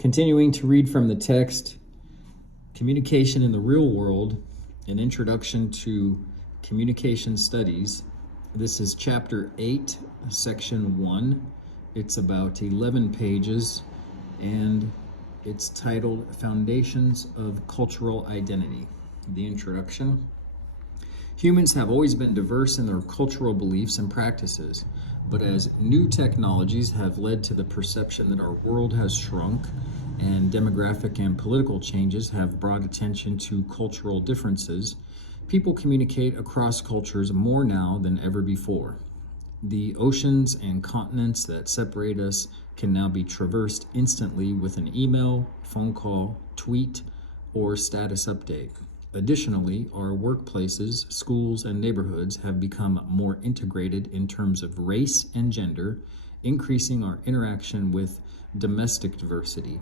Continuing to read from the text, Communication in the Real World, an Introduction to Communication Studies. This is Chapter 8, Section 1. It's about 11 pages, and it's titled Foundations of Cultural Identity. The introduction. Humans have always been diverse in their cultural beliefs and practices, but as new technologies have led to the perception that our world has shrunk and demographic and political changes have brought attention to cultural differences, people communicate across cultures more now than ever before. The oceans and continents that separate us can now be traversed instantly with an email, phone call, tweet, or status update. Additionally, our workplaces, schools, and neighborhoods have become more integrated in terms of race and gender, increasing our interaction with domestic diversity.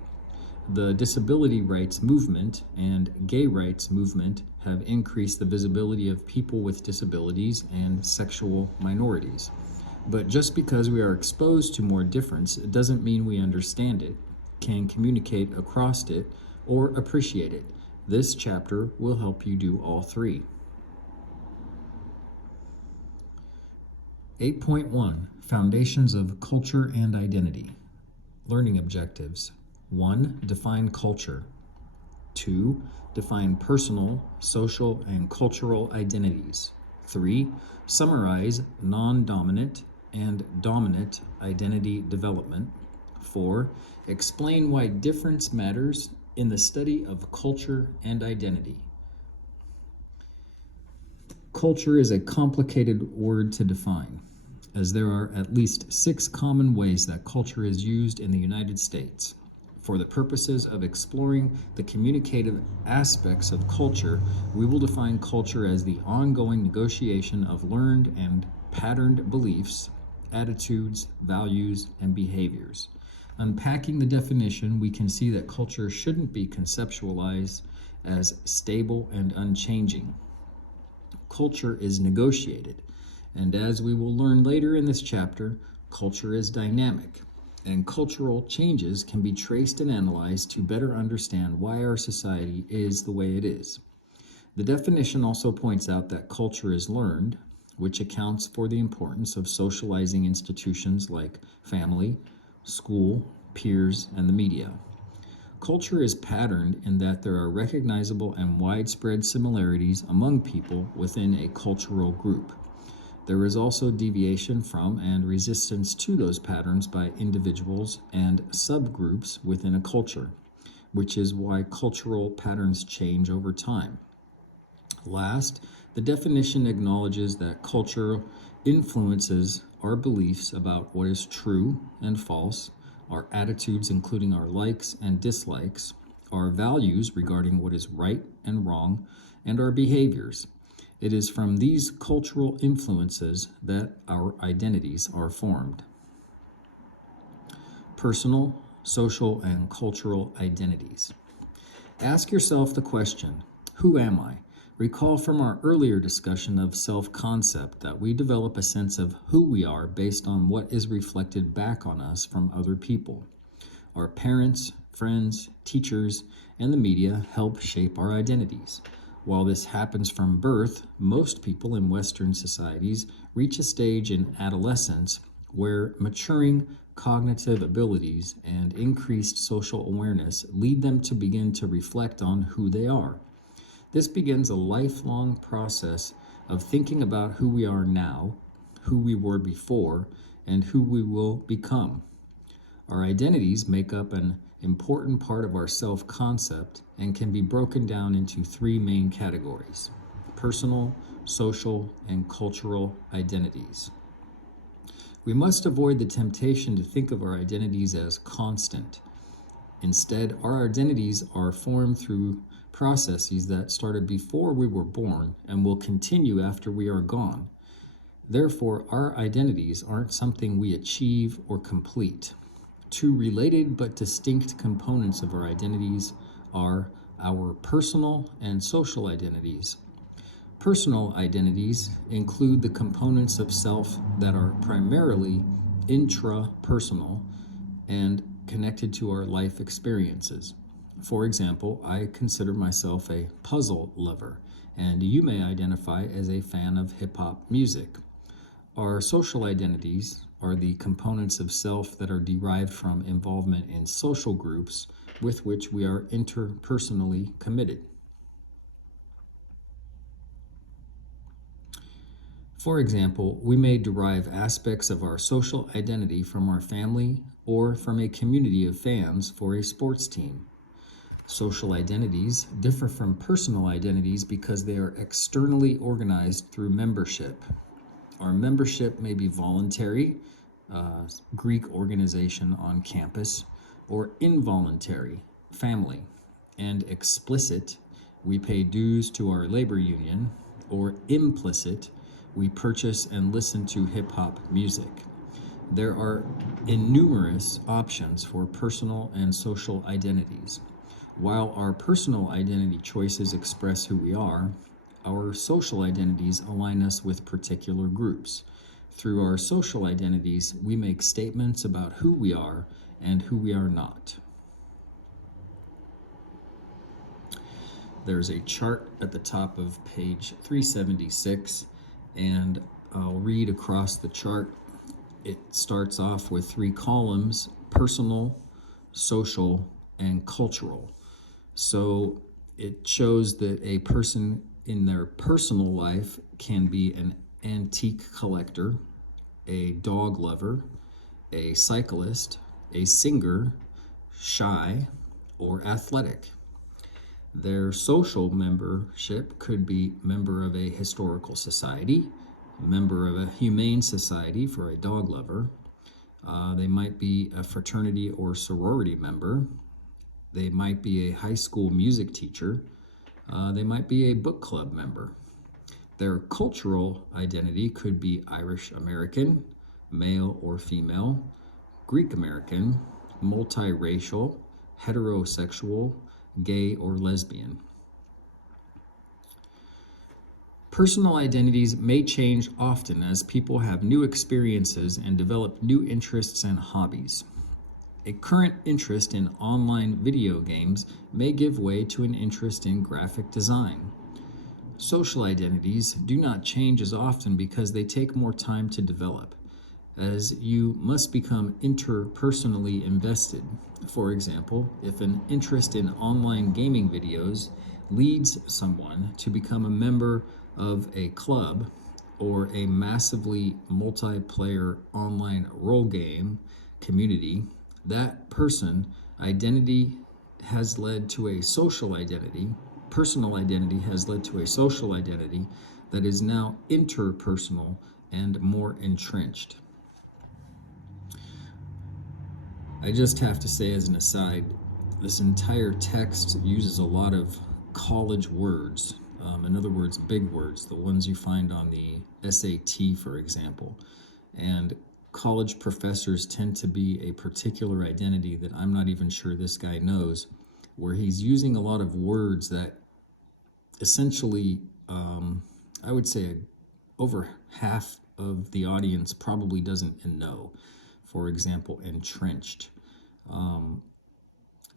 The disability rights movement and gay rights movement have increased the visibility of people with disabilities and sexual minorities. But just because we are exposed to more difference, it doesn't mean we understand it, can communicate across it, or appreciate it. This chapter will help you do all three. 8.1 Foundations of Culture and Identity. Learning objectives. 1. Define culture. 2. Define personal, social, and cultural identities. 3. Summarize non-dominant and dominant identity development. 4. Explain why difference matters in the study of culture and identity. Culture is a complicated word to define, as there are at least 6 common ways that culture is used in the United States. For the purposes of exploring the communicative aspects of culture, we will define culture as the ongoing negotiation of learned and patterned beliefs, attitudes, values, and behaviors. Unpacking the definition, we can see that culture shouldn't be conceptualized as stable and unchanging. Culture is negotiated, and as we will learn later in this chapter, culture is dynamic, and cultural changes can be traced and analyzed to better understand why our society is the way it is. The definition also points out that culture is learned, which accounts for the importance of socializing institutions like family, school, peers, and the media. Culture is patterned in that there are recognizable and widespread similarities among people within a cultural group. There is also deviation from and resistance to those patterns by individuals and subgroups within a culture, which is why cultural patterns change over time. Last, the definition acknowledges that culture influences our beliefs about what is true and false, our attitudes including our likes and dislikes, our values regarding what is right and wrong, and our behaviors. It is from these cultural influences that our identities are formed. Personal, social, and cultural identities. Ask yourself the question, who am I? Recall from our earlier discussion of self-concept that we develop a sense of who we are based on what is reflected back on us from other people. Our parents, friends, teachers, and the media help shape our identities. While this happens from birth, most people in Western societies reach a stage in adolescence where maturing cognitive abilities and increased social awareness lead them to begin to reflect on who they are. This begins a lifelong process of thinking about who we are now, who we were before, and who we will become. Our identities make up an important part of our self-concept and can be broken down into 3 main categories: personal, social, and cultural identities. We must avoid the temptation to think of our identities as constant. Instead, our identities are formed through processes that started before we were born and will continue after we are gone. Therefore, our identities aren't something we achieve or complete. 2 related but distinct components of our identities are our personal and social identities. Personal identities include the components of self that are primarily intrapersonal and connected to our life experiences. For example, I consider myself a puzzle lover, and you may identify as a fan of hip-hop music. Our social identities are the components of self that are derived from involvement in social groups with which we are interpersonally committed. For example, we may derive aspects of our social identity from our family or from a community of fans for a sports team. Social identities differ from personal identities because they are externally organized through membership. Our membership may be voluntary, Greek organization on campus, or involuntary, family, and explicit, we pay dues to our labor union, or implicit, we purchase and listen to hip-hop music. There are innumerous options for personal and social identities. While our personal identity choices express who we are, our social identities align us with particular groups. Through our social identities, we make statements about who we are and who we are not. There's a chart at the top of page 376, and I'll read across the chart. It starts off with 3 columns: personal, social, and cultural. So it shows that a person in their personal life can be an antique collector, a dog lover, a cyclist, a singer, shy, or athletic. Their social membership could be member of a historical society, member of a humane society for a dog lover. They might be a fraternity or sorority member. They might be a high school music teacher. They might be a book club member. Their cultural identity could be Irish American, male or female, Greek American, multiracial, heterosexual, gay or lesbian. Personal identities may change often as people have new experiences and develop new interests and hobbies. A current interest in online video games may give way to an interest in graphic design. Social identities do not change as often because they take more time to develop, as you must become interpersonally invested. For example, if an interest in online gaming videos leads someone to become a member of a club or a massively multiplayer online role game community, that person identity has led to a social identity. Personal identity has led to a social identity that is now interpersonal and more entrenched. I just have to say as an aside, this entire text uses a lot of college words. In other words, big words, the ones you find on the SAT, for example. And college professors tend to be a particular identity that I'm not even sure this guy knows, where he's using a lot of words that essentially, I would say over half of the audience probably doesn't know. For example, entrenched.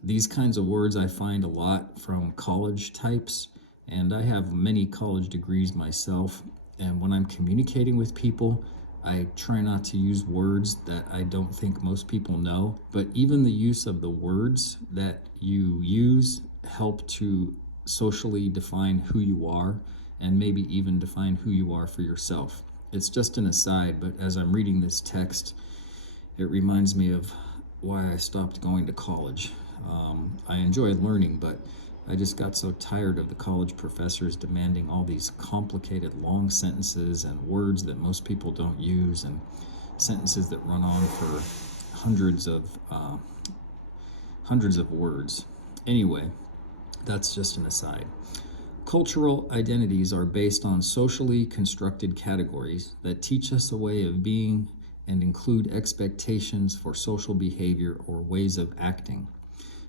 These kinds of words I find a lot from college types, and I have many college degrees myself, and when I'm communicating with people, I try not to use words that I don't think most people know, but even the use of the words that you use help to socially define who you are and maybe even define who you are for yourself. It's just an aside, but as I'm reading this text, it reminds me of why I stopped going to college. I enjoyed learning, but I just got so tired of the college professors demanding all these complicated long sentences and words that most people don't use, and sentences that run on for hundreds of words. Anyway, that's just an aside. Cultural identities are based on socially constructed categories that teach us a way of being and include expectations for social behavior or ways of acting.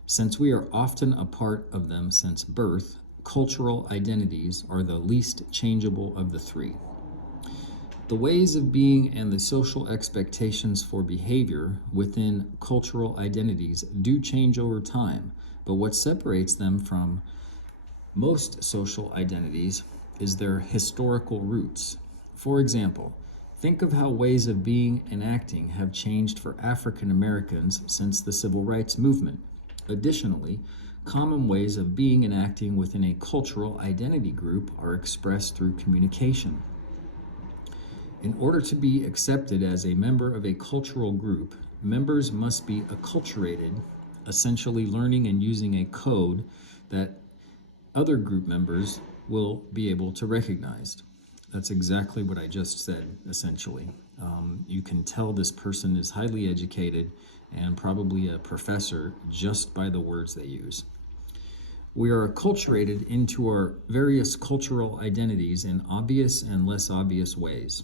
Since we are often a part of them since birth, cultural identities are the least changeable of the three. The ways of being and the social expectations for behavior within cultural identities do change over time, but what separates them from most social identities is their historical roots. For example, think of how ways of being and acting have changed for African Americans since the Civil Rights Movement. Additionally, common ways of being and acting within a cultural identity group are expressed through communication. In order to be accepted as a member of a cultural group, members must be acculturated, essentially learning and using a code that other group members will be able to recognize. That's exactly what I just said, essentially. You can tell this person is highly educated and probably a professor just by the words they use. We are acculturated into our various cultural identities in obvious and less obvious ways.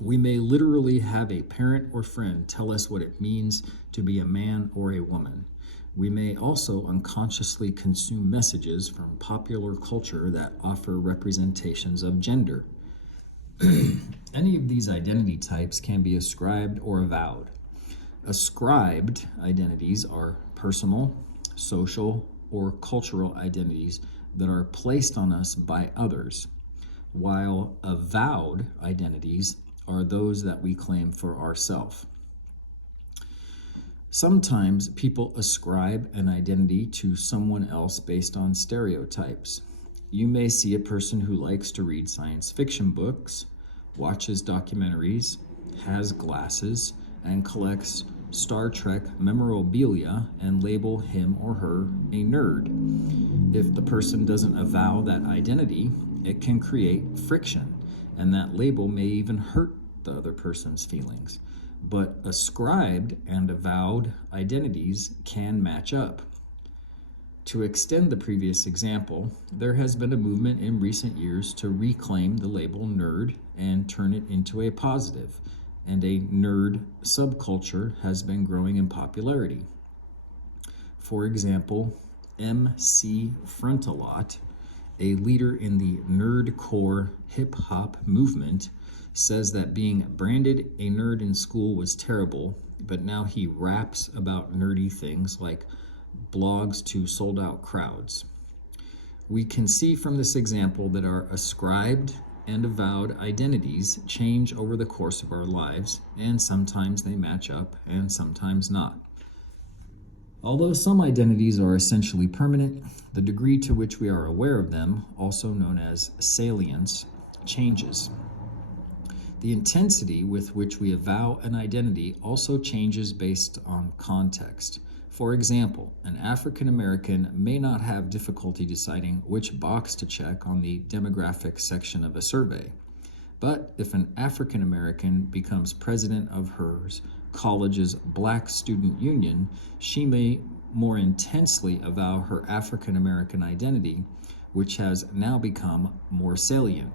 We may literally have a parent or friend tell us what it means to be a man or a woman. We may also unconsciously consume messages from popular culture that offer representations of gender. Any of these identity types can be ascribed or avowed. Ascribed identities are personal, social, or cultural identities that are placed on us by others, while avowed identities are those that we claim for ourselves. Sometimes people ascribe an identity to someone else based on stereotypes. You may see a person who likes to read science fiction books, watches documentaries, has glasses, and collects Star Trek memorabilia and label him or her a nerd. If the person doesn't avow that identity, it can create friction, and that label may even hurt the other person's feelings. But ascribed and avowed identities can match up. To extend the previous example, there has been a movement in recent years to reclaim the label nerd and turn it into a positive, and a nerd subculture has been growing in popularity. For example, MC Frontalot, a leader in the nerdcore hip-hop movement, says that being branded a nerd in school was terrible, but now he raps about nerdy things like blogs to sold-out crowds. We can see from this example that our ascribed and avowed identities change over the course of our lives, and sometimes they match up and sometimes not. Although some identities are essentially permanent, the degree to which we are aware of them, also known as salience, changes. The intensity with which we avow an identity also changes based on context. For example, an African American may not have difficulty deciding which box to check on the demographic section of a survey. But if an African American becomes president of her college's Black Student Union, she may more intensely avow her African American identity, which has now become more salient.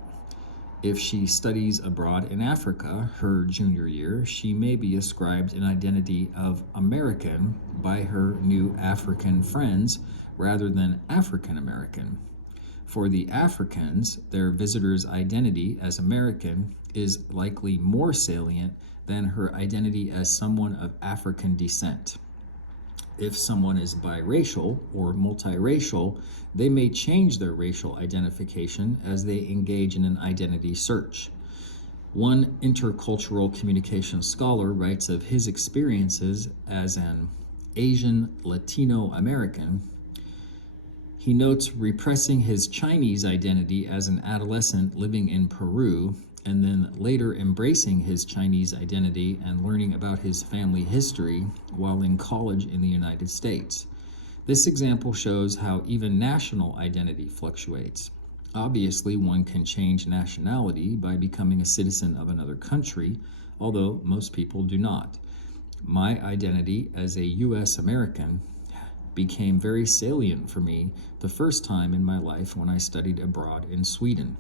If she studies abroad in Africa her junior year, she may be ascribed an identity of American by her new African friends rather than African American. For the Africans, their visitor's identity as American is likely more salient than her identity as someone of African descent. If someone is biracial or multiracial, they may change their racial identification as they engage in an identity search. One intercultural communication scholar writes of his experiences as an Asian Latino American. He notes repressing his Chinese identity as an adolescent living in Peru, and then later embracing his Chinese identity and learning about his family history while in college in the United States. This example shows how even national identity fluctuates. Obviously, one can change nationality by becoming a citizen of another country, although most people do not. My identity as a U.S. American became very salient for me the first time in my life when I studied abroad in Sweden.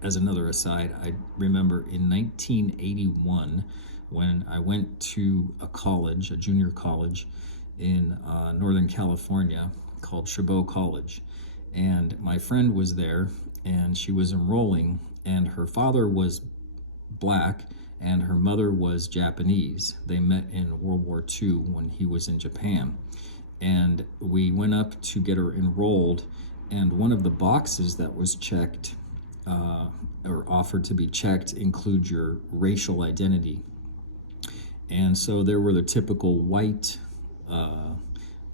As another aside, I remember in 1981 when I went to a junior college in Northern California called Chabot College. And my friend was there and she was enrolling, and her father was black, and her mother was Japanese. They met in World War II when he was in Japan. And we went up to get her enrolled, and one of the boxes that was checked or offered to be checked include your racial identity. And so there were the typical white,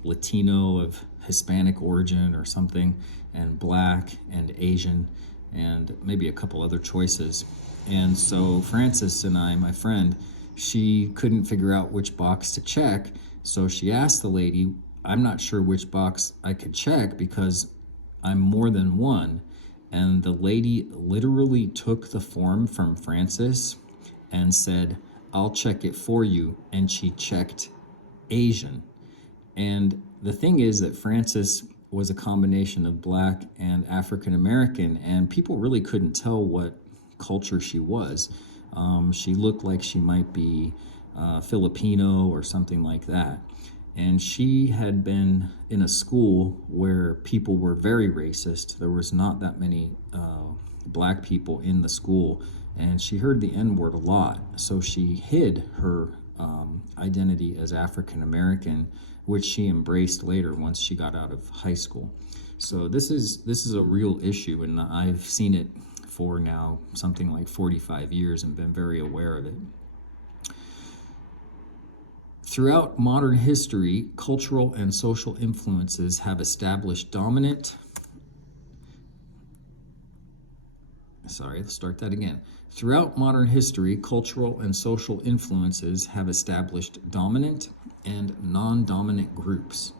Latino of Hispanic origin or something, and black and Asian, and maybe a couple other choices. And so Frances and I, my friend, she couldn't figure out which box to check. So she asked the lady, I'm not sure which box I could check because I'm more than one. And the lady literally took the form from Frances and said, I'll check it for you. And she checked Asian. And the thing is that Frances was a combination of black and African American, and people really couldn't tell what culture she was. She looked like she might be Filipino or something like that. And she had been in a school where people were very racist. There was not that many black people in the school, and she heard the N-word a lot. So she hid her identity as African American, which she embraced later once she got out of high school. So this is a real issue, and I've seen it for now something like 45 years and been very aware of it. Throughout modern history, cultural and social influences have established dominant. Throughout modern history, cultural and social influences have established dominant and non-dominant groups.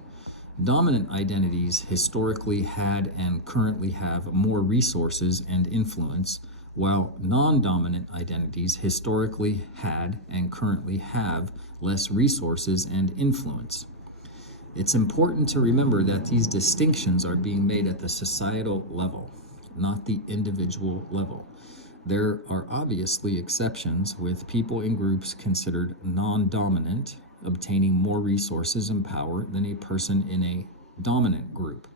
Dominant identities historically had and currently have more resources and influence, while non-dominant identities historically had and currently have less resources and influence. It's important to remember that these distinctions are being made at the societal level, not the individual level. There are obviously exceptions, with people in groups considered non-dominant obtaining more resources and power than a person in a dominant group.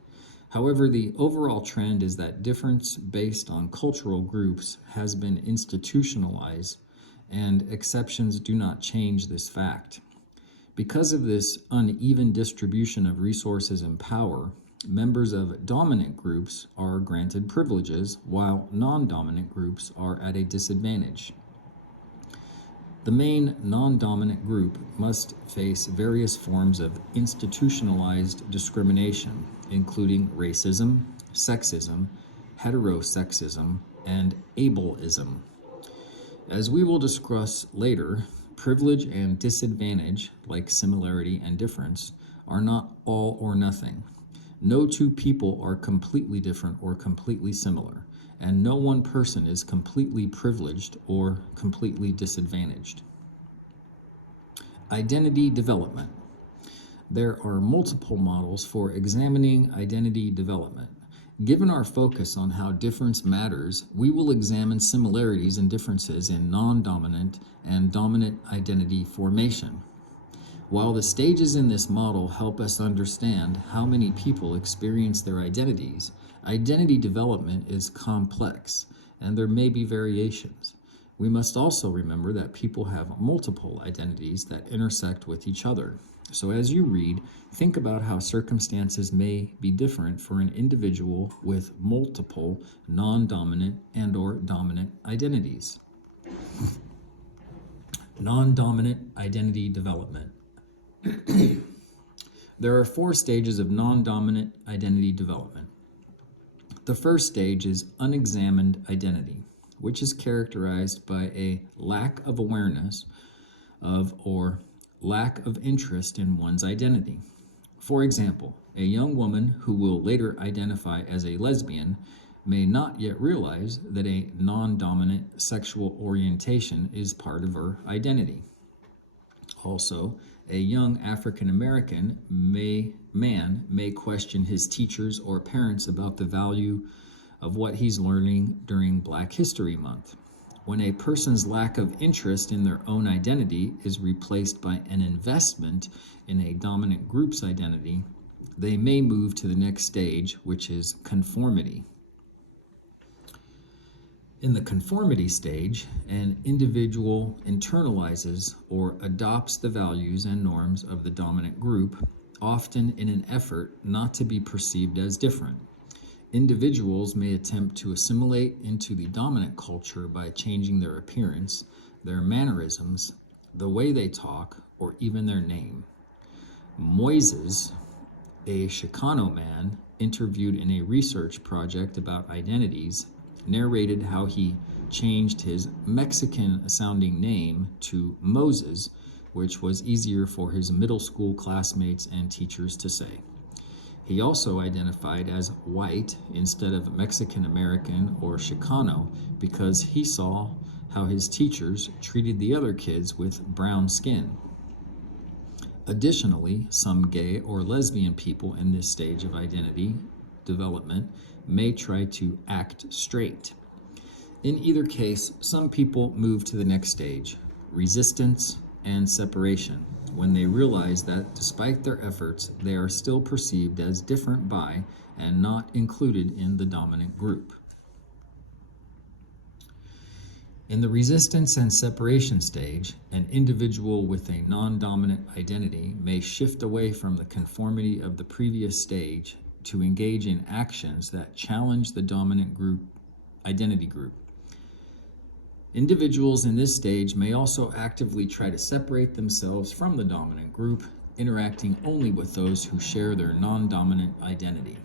However, the overall trend is that difference based on cultural groups has been institutionalized, and exceptions do not change this fact. Because of this uneven distribution of resources and power, members of dominant groups are granted privileges, while non-dominant groups are at a disadvantage. The main non-dominant group must face various forms of institutionalized discrimination, including racism, sexism, heterosexism, and ableism. As we will discuss later, privilege and disadvantage, like similarity and difference, are not all or nothing. No two people are completely different or completely similar, and no one person is completely privileged or completely disadvantaged. Identity development. There are multiple models for examining identity development. Given our focus on how difference matters, we will examine similarities and differences in non-dominant and dominant identity formation. While the stages in this model help us understand how many people experience their identities, identity development is complex, and there may be variations. We must also remember that people have multiple identities that intersect with each other. So as you read, think about how circumstances may be different for an individual with multiple non-dominant and/or dominant identities. Non-dominant identity development. There are 4 stages of non-dominant identity development. The first stage is unexamined identity, which is characterized by a lack of awareness of or lack of interest in one's identity. For example, a young woman who will later identify as a lesbian may not yet realize that a non-dominant sexual orientation is part of her identity. Also, a young African American man may question his teachers or parents about the value of what he's learning during Black History Month. When a person's lack of interest in their own identity is replaced by an investment in a dominant group's identity, they may move to the next stage, which is conformity. In the conformity stage, an individual internalizes or adopts the values and norms of the dominant group, often in an effort not to be perceived as different. Individuals may attempt to assimilate into the dominant culture by changing their appearance, their mannerisms, the way they talk, or even their name. Moises, a Chicano man interviewed in a research project about identities, narrated how he changed his Mexican-sounding name to Moses, which was easier for his middle school classmates and teachers to say. He also identified as white instead of Mexican American or Chicano because he saw how his teachers treated the other kids with brown skin. Additionally, some gay or lesbian people in this stage of identity development may try to act straight. In either case, some people move to the next stage, resistance and separation, when they realize that despite their efforts, they are still perceived as different by and not included in the dominant group. In the resistance and separation stage, an individual with a non-dominant identity may shift away from the conformity of the previous stage to engage in actions that challenge the dominant group identity group. Individuals in this stage may also actively try to separate themselves from the dominant group, interacting only with those who share their non-dominant identity.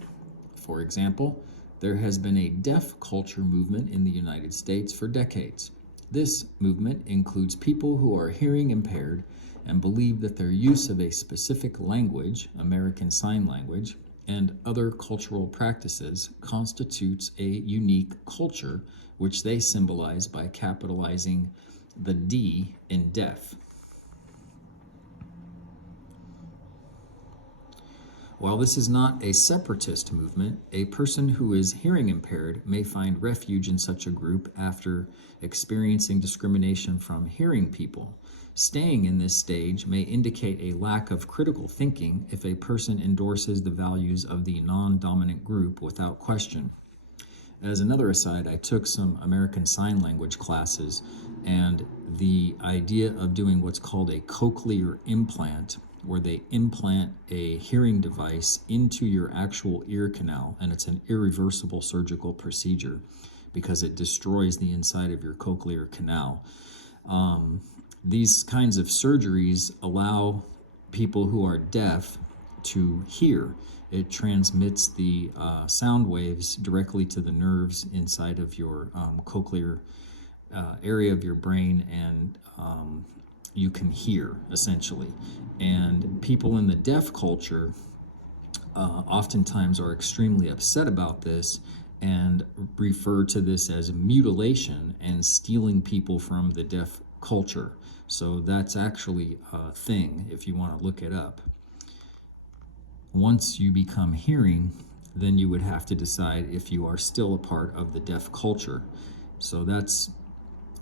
For example, there has been a deaf culture movement in the United States for decades. This movement includes people who are hearing impaired and believe that their use of a specific language, American Sign Language, and other cultural practices constitutes a unique culture, which they symbolize by capitalizing the D in deaf. While this is not a separatist movement, a person who is hearing impaired may find refuge in such a group after experiencing discrimination from hearing people. Staying in this stage may indicate a lack of critical thinking if a person endorses the values of the non-dominant group without question. As another aside, I took some American Sign Language classes, and the idea of doing what's called a cochlear implant, where they implant a hearing device into your actual ear canal, and it's an irreversible surgical procedure because it destroys the inside of your cochlear canal. These kinds of surgeries allow people who are deaf to hear. It transmits the sound waves directly to the nerves inside of your cochlear area of your brain, and you can hear, essentially. And people in the deaf culture oftentimes are extremely upset about this and refer to this as mutilation and stealing people from the deaf culture. So that's actually a thing if you want to look it up. Once you become hearing, then you would have to decide if you are still a part of the deaf culture. So that's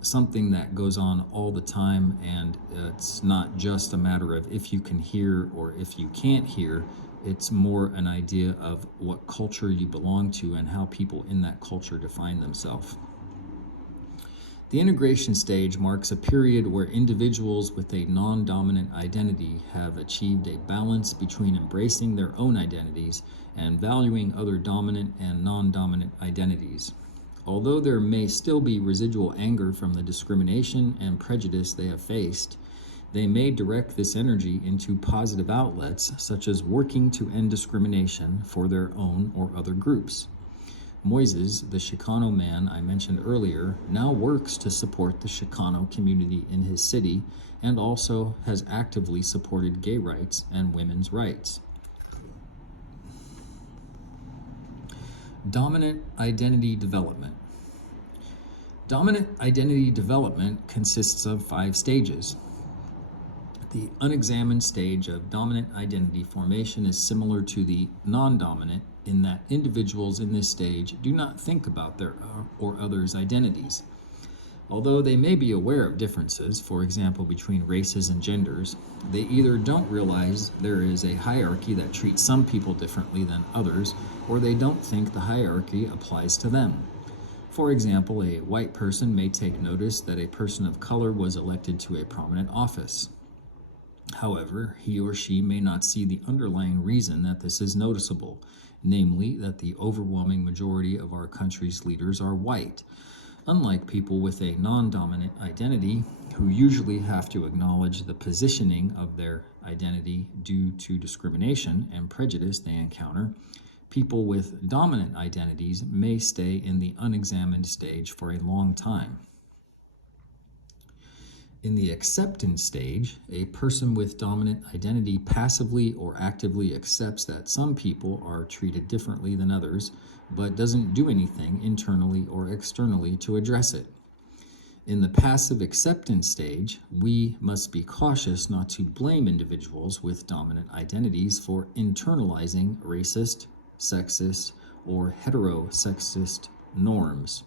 something that goes on all the time, and it's not just a matter of if you can hear or if you can't hear. It's more an idea of what culture you belong to and how people in that culture define themselves. The integration stage marks a period where individuals with a non-dominant identity have achieved a balance between embracing their own identities and valuing other dominant and non-dominant identities. Although there may still be residual anger from the discrimination and prejudice they have faced, they may direct this energy into positive outlets, such as working to end discrimination for their own or other groups. Moises, the Chicano man I mentioned earlier, now works to support the Chicano community in his city and also has actively supported gay rights and women's rights. Dominant identity development. Dominant identity development consists of 5 stages. The unexamined stage of dominant identity formation is similar to the non-dominant in that individuals in this stage do not think about their or others' identities. Although they may be aware of differences, for example, between races and genders, they either don't realize there is a hierarchy that treats some people differently than others, or they don't think the hierarchy applies to them. For example, a white person may take notice that a person of color was elected to a prominent office. However, he or she may not see the underlying reason that this is noticeable, namely that the overwhelming majority of our country's leaders are white. Unlike people with a non-dominant identity, who usually have to acknowledge the positioning of their identity due to discrimination and prejudice they encounter, people with dominant identities may stay in the unexamined stage for a long time. In the acceptance stage, a person with dominant identity passively or actively accepts that some people are treated differently than others, but doesn't do anything internally or externally to address it. In the passive acceptance stage, we must be cautious not to blame individuals with dominant identities for internalizing racist, sexist, or heterosexist norms.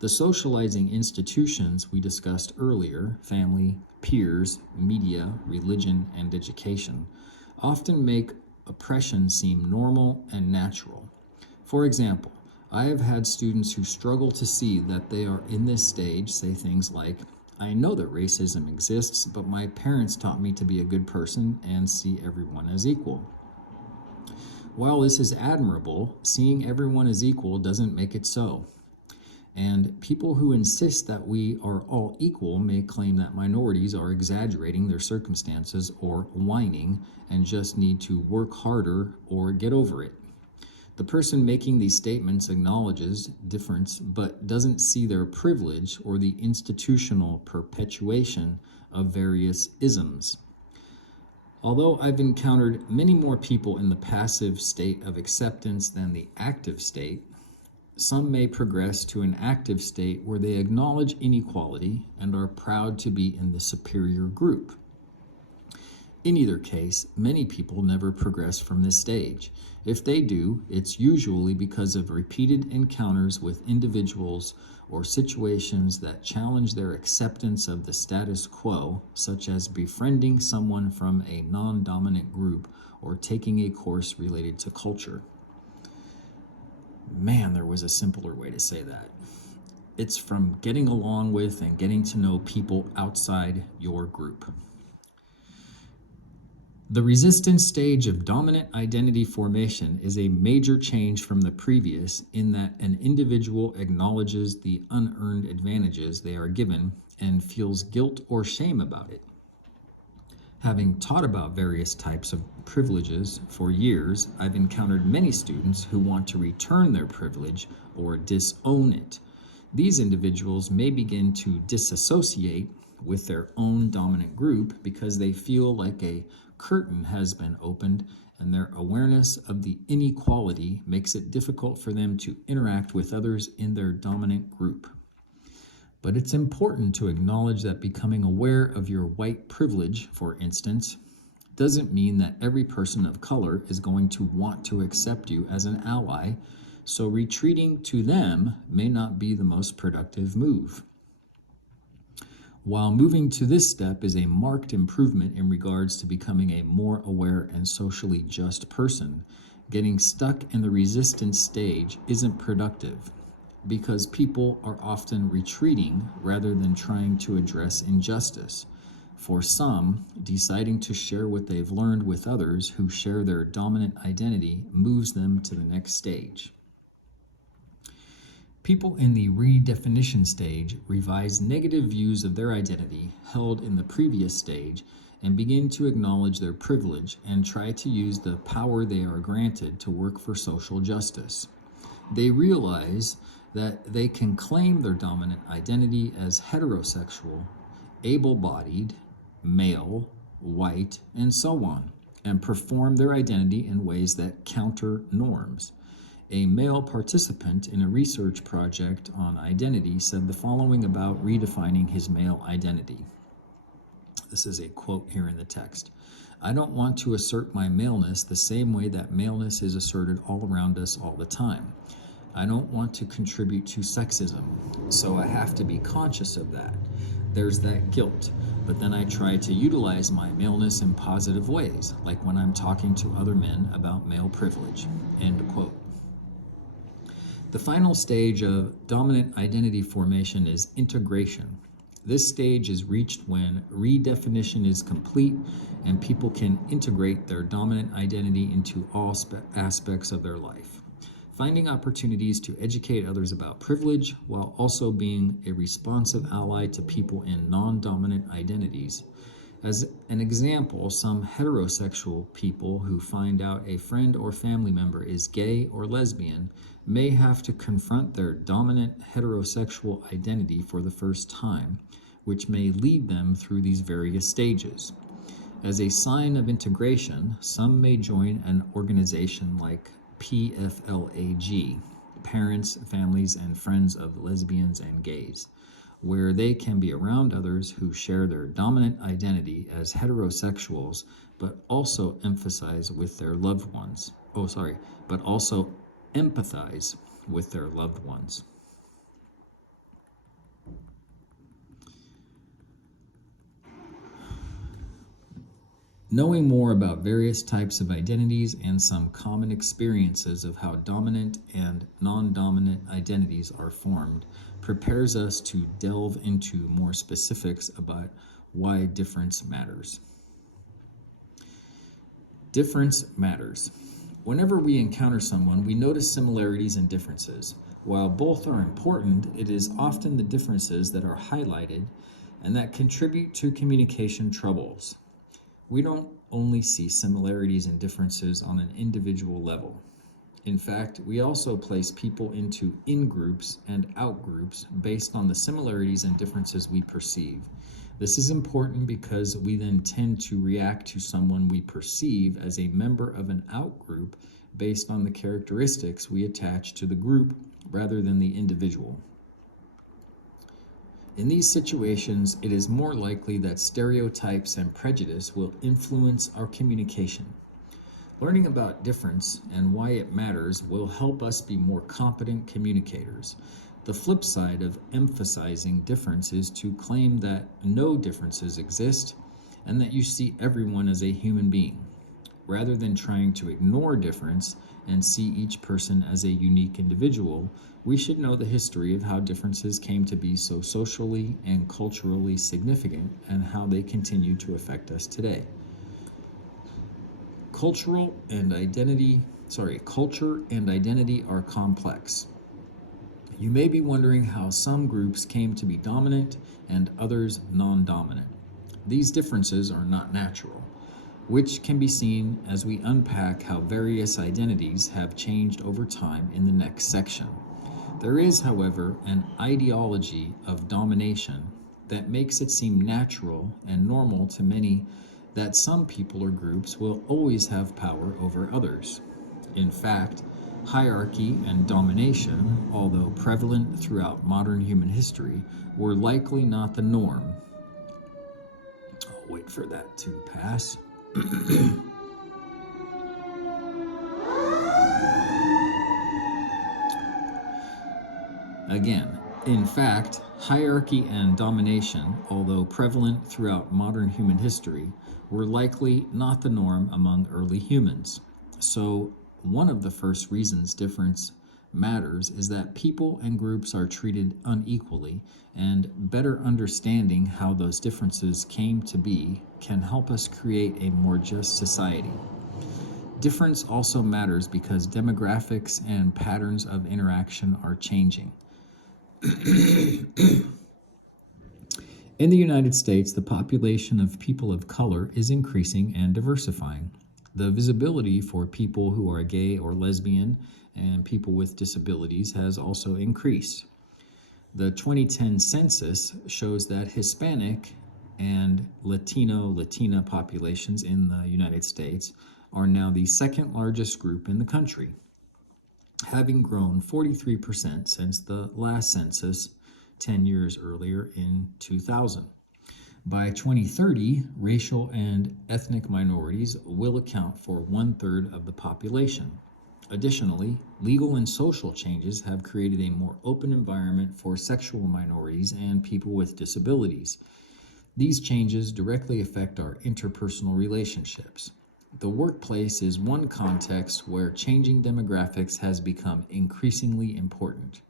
The socializing institutions we discussed earlier, family, peers, media, religion, and education, often make oppression seem normal and natural. For example, I have had students who struggle to see that they are in this stage say things like, "I know that racism exists, but my parents taught me to be a good person and see everyone as equal." While this is admirable, seeing everyone as equal doesn't make it so. And people who insist that we are all equal may claim that minorities are exaggerating their circumstances or whining and just need to work harder or get over it. The person making these statements acknowledges difference but doesn't see their privilege or the institutional perpetuation of various isms. Although I've encountered many more people in the passive state of acceptance than the active state, some may progress to an active state where they acknowledge inequality and are proud to be in the superior group. In either case, many people never progress from this stage. If they do, it's usually because of repeated encounters with individuals or situations that challenge their acceptance of the status quo, such as befriending someone from a non-dominant group or taking a course related to culture. Man, there was a simpler way to say that. It's from getting along with and getting to know people outside your group. The resistance stage of dominant identity formation is a major change from the previous in that an individual acknowledges the unearned advantages they are given and feels guilt or shame about it. Having taught about various types of privileges for years, I've encountered many students who want to return their privilege or disown it. These individuals may begin to disassociate with their own dominant group because they feel like a curtain has been opened and their awareness of the inequality makes it difficult for them to interact with others in their dominant group. But it's important to acknowledge that becoming aware of your white privilege, for instance, doesn't mean that every person of color is going to want to accept you as an ally, so retreating to them may not be the most productive move. While moving to this step is a marked improvement in regards to becoming a more aware and socially just person, getting stuck in the resistance stage isn't productive because people are often retreating rather than trying to address injustice. For some, deciding to share what they've learned with others who share their dominant identity moves them to the next stage. People in the redefinition stage revise negative views of their identity held in the previous stage and begin to acknowledge their privilege and try to use the power they are granted to work for social justice. They realize that they can claim their dominant identity as heterosexual, able-bodied, male, white, and so on, and perform their identity in ways that counter norms. A male participant in a research project on identity said the following about redefining his male identity. This is a quote here in the text. "I don't want to assert my maleness the same way that maleness is asserted all around us all the time. I don't want to contribute to sexism, so I have to be conscious of that. There's that guilt, but then I try to utilize my maleness in positive ways, like when I'm talking to other men about male privilege." End quote. The final stage of dominant identity formation is integration. This stage is reached when redefinition is complete and people can integrate their dominant identity into all aspects of their life, finding opportunities to educate others about privilege while also being a responsive ally to people in non-dominant identities. As an example, some heterosexual people who find out a friend or family member is gay or lesbian may have to confront their dominant heterosexual identity for the first time, which may lead them through these various stages. As a sign of integration, some may join an organization like PFLAG, Parents, Families, and Friends of Lesbians and Gays, where they can be around others who share their dominant identity as heterosexuals, but also emphasize with their loved ones. But also empathize with their loved ones. Knowing more about various types of identities and some common experiences of how dominant and non-dominant identities are formed prepares us to delve into more specifics about why difference matters. Difference matters. Whenever we encounter someone, we notice similarities and differences. While both are important, it is often the differences that are highlighted and that contribute to communication troubles. We don't only see similarities and differences on an individual level. In fact, we also place people into in-groups and out-groups based on the similarities and differences we perceive. This is important because we then tend to react to someone we perceive as a member of an out-group based on the characteristics we attach to the group rather than the individual. In these situations, it is more likely that stereotypes and prejudice will influence our communication. Learning about difference and why it matters will help us be more competent communicators. The flip side of emphasizing difference is to claim that no differences exist and that you see everyone as a human being, rather than trying to ignore difference and see each person as a unique individual. We should know the history of how differences came to be so socially and culturally significant and how they continue to affect us today. Culture and identity are complex. You may be wondering how some groups came to be dominant and others non-dominant. These differences are not natural, which can be seen as we unpack how various identities have changed over time in the next section. There is, however, an ideology of domination that makes it seem natural and normal to many that some people or groups will always have power over others. In fact, hierarchy and domination, although prevalent throughout modern human history, were likely not the norm. I'll wait for that to pass. Again, in fact, hierarchy and domination, although prevalent throughout modern human history, were likely not the norm among early humans. So, one of the first reasons difference matters is that people and groups are treated unequally, and better understanding how those differences came to be can help us create a more just society. Difference also matters because demographics and patterns of interaction are changing. In the United States, the population of people of color is increasing and diversifying. The visibility for people who are gay or lesbian and people with disabilities has also increased. The 2010 census shows that Hispanic and Latina populations in the United States are now the second largest group in the country, having grown 43% since the last census 10 years earlier in 2000. By 2030, racial and ethnic minorities will account for 1/3 of the population. Additionally, legal and social changes have created a more open environment for sexual minorities and people with disabilities. These changes directly affect our interpersonal relationships. The workplace is one context where changing demographics has become increasingly important.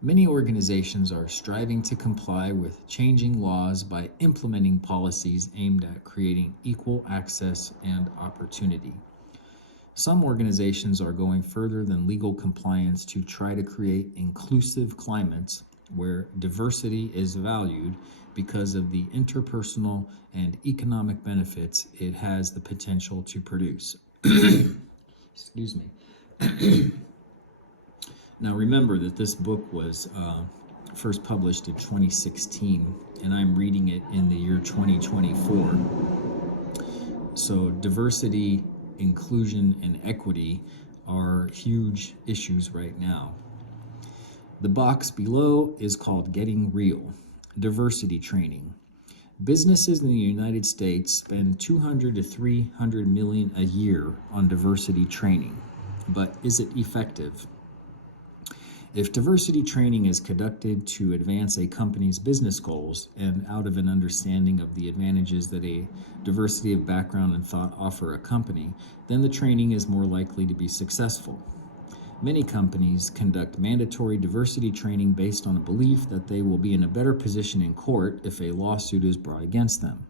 Many organizations are striving to comply with changing laws by implementing policies aimed at creating equal access and opportunity. Some organizations are going further than legal compliance to try to create inclusive climates where diversity is valued because of the interpersonal and economic benefits it has the potential to produce. Excuse me. Now remember that this book was first published in 2016, and I'm reading it in the year 2024. So diversity, inclusion, and equity are huge issues right now. The box below is called Getting Real, Diversity Training. Businesses in the United States spend 200 to 300 million a year on diversity training, but is it effective? If diversity training is conducted to advance a company's business goals and out of an understanding of the advantages that a diversity of background and thought offer a company, then the training is more likely to be successful. Many companies conduct mandatory diversity training based on a belief that they will be in a better position in court if a lawsuit is brought against them.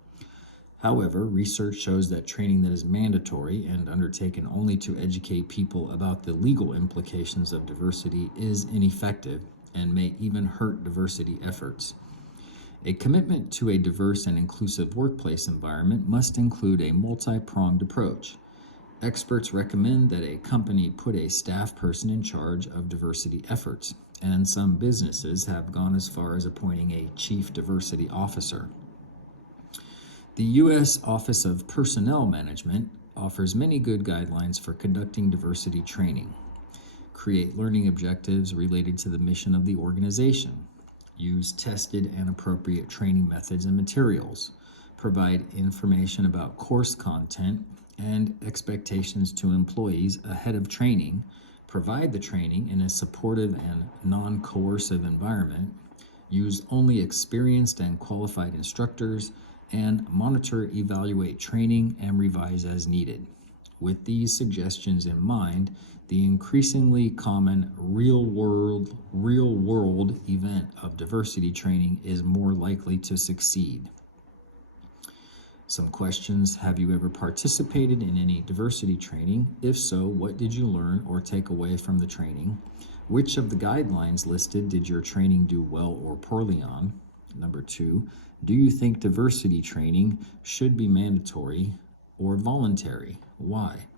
However, research shows that training that is mandatory and undertaken only to educate people about the legal implications of diversity is ineffective and may even hurt diversity efforts. A commitment to a diverse and inclusive workplace environment must include a multi-pronged approach. Experts recommend that a company put a staff person in charge of diversity efforts, and some businesses have gone as far as appointing a chief diversity officer. The U.S. Office of Personnel Management offers many good guidelines for conducting diversity training. Create learning objectives related to the mission of the organization. Use tested and appropriate training methods and materials. Provide information about course content and expectations to employees ahead of training. Provide the training in a supportive and non-coercive environment. Use only experienced and qualified instructors, and monitor, evaluate training, and revise as needed. With these suggestions in mind, the increasingly common real-world event of diversity training is more likely to succeed. Some questions: have you ever participated in any diversity training? If so, what did you learn or take away from the training? Which of the guidelines listed did your training do well or poorly on? Number 2, do you think diversity training should be mandatory or voluntary? Why?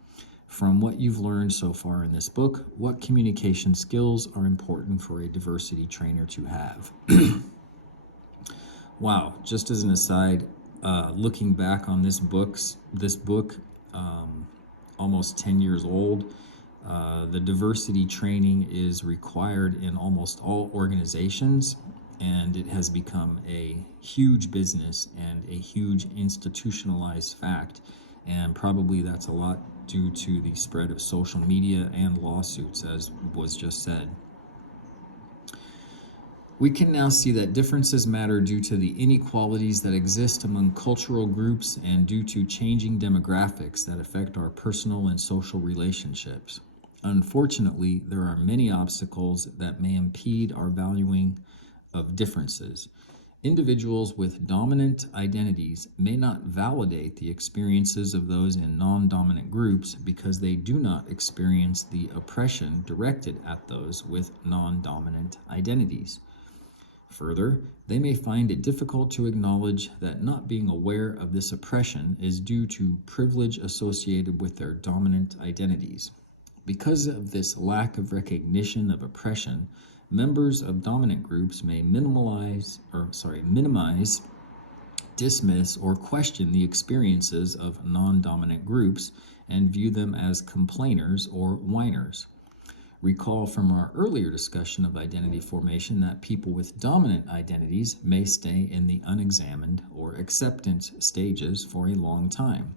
From what you've learned so far in this book, what communication skills are important for a diversity trainer to have? Wow, just as an aside, looking back on this book, almost 10 years old, the diversity training is required in almost all organizations, and it has become a huge business and a huge institutionalized fact. And probably that's a lot due to the spread of social media and lawsuits, as was just said. We can now see that differences matter due to the inequalities that exist among cultural groups and due to changing demographics that affect our personal and social relationships. Unfortunately, there are many obstacles that may impede our valuing of differences. Individuals with dominant identities may not validate the experiences of those in non-dominant groups because they do not experience the oppression directed at those with non-dominant identities. Further, they may find it difficult to acknowledge that not being aware of this oppression is due to privilege associated with their dominant identities. Because of this lack of recognition of oppression, members of dominant groups may minimize, dismiss, or question the experiences of non-dominant groups and view them as complainers or whiners. Recall from our earlier discussion of identity formation that people with dominant identities may stay in the unexamined or acceptance stages for a long time.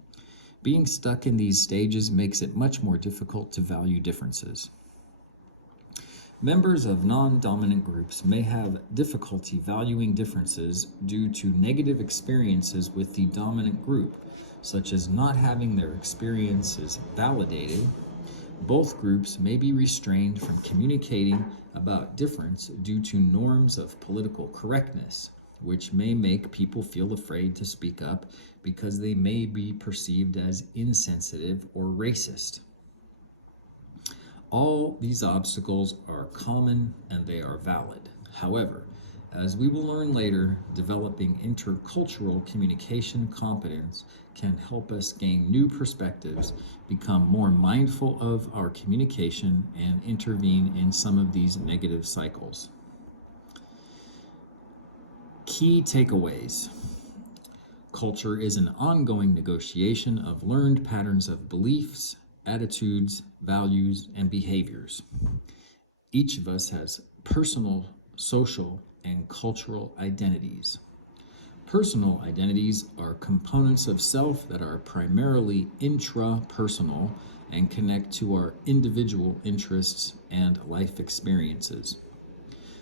Being stuck in these stages makes it much more difficult to value differences. Members of non-dominant groups may have difficulty valuing differences due to negative experiences with the dominant group, such as not having their experiences validated. Both groups may be restrained from communicating about difference due to norms of political correctness, which may make people feel afraid to speak up because they may be perceived as insensitive or racist. All these obstacles are common and they are valid. However, as we will learn later, developing intercultural communication competence can help us gain new perspectives, become more mindful of our communication, and intervene in some of these negative cycles. Key takeaways. Culture is an ongoing negotiation of learned patterns of beliefs, attitudes, values, and behaviors. Each of us has personal, social, and cultural identities. Personal identities are components of self that are primarily intrapersonal and connect to our individual interests and life experiences.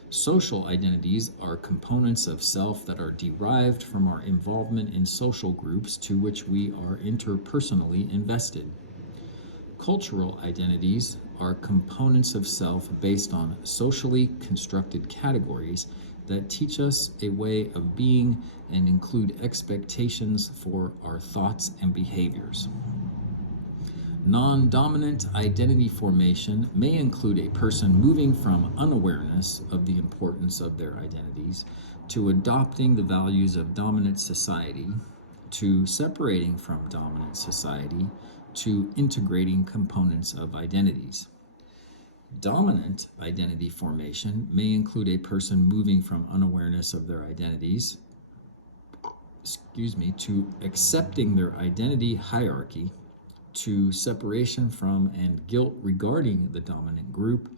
Social identities are components of self that are derived from our involvement in social groups to which we are interpersonally invested. Cultural identities are components of self based on socially constructed categories that teach us a way of being and include expectations for our thoughts and behaviors. Non-dominant identity formation may include a person moving from unawareness of the importance of their identities to adopting the values of dominant society, to separating from dominant society, to integrating components of identities. Dominant identity formation may include a person moving from unawareness of their identities, to accepting their identity hierarchy, to separation from and guilt regarding the dominant group,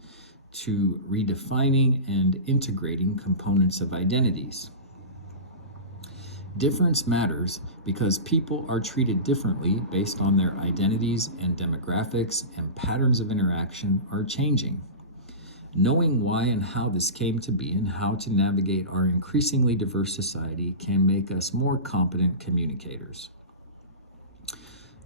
to redefining and integrating components of identities. Difference matters because people are treated differently based on their identities, and demographics and patterns of interaction are changing. Knowing why and how this came to be and how to navigate our increasingly diverse society can make us more competent communicators.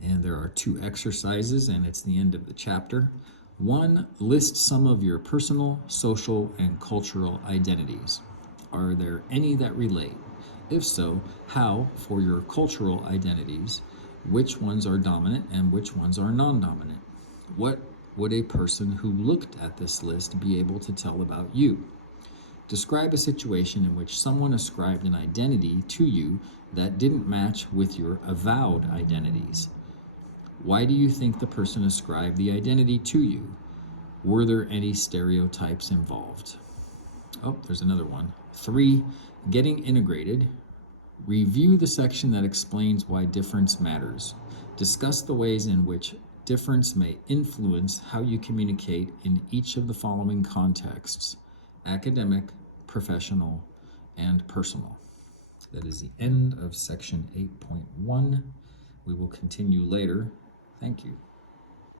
And there are 2 exercises, and it's the end of the chapter. 1, list some of your personal, social, and cultural identities. Are there any that relate? If so, how for your cultural identities? Which ones are dominant and which ones are non-dominant? What would a person who looked at this list be able to tell about you? Describe a situation in which someone ascribed an identity to you that didn't match with your avowed identities. Why do you think the person ascribed the identity to you? Were there any stereotypes involved? Oh, there's another one. 3, getting integrated. Review the section that explains why difference matters. Discuss the ways in which difference may influence how you communicate in each of the following contexts: academic, professional, and personal. That is the end of section 8.1. We will continue later. Thank you.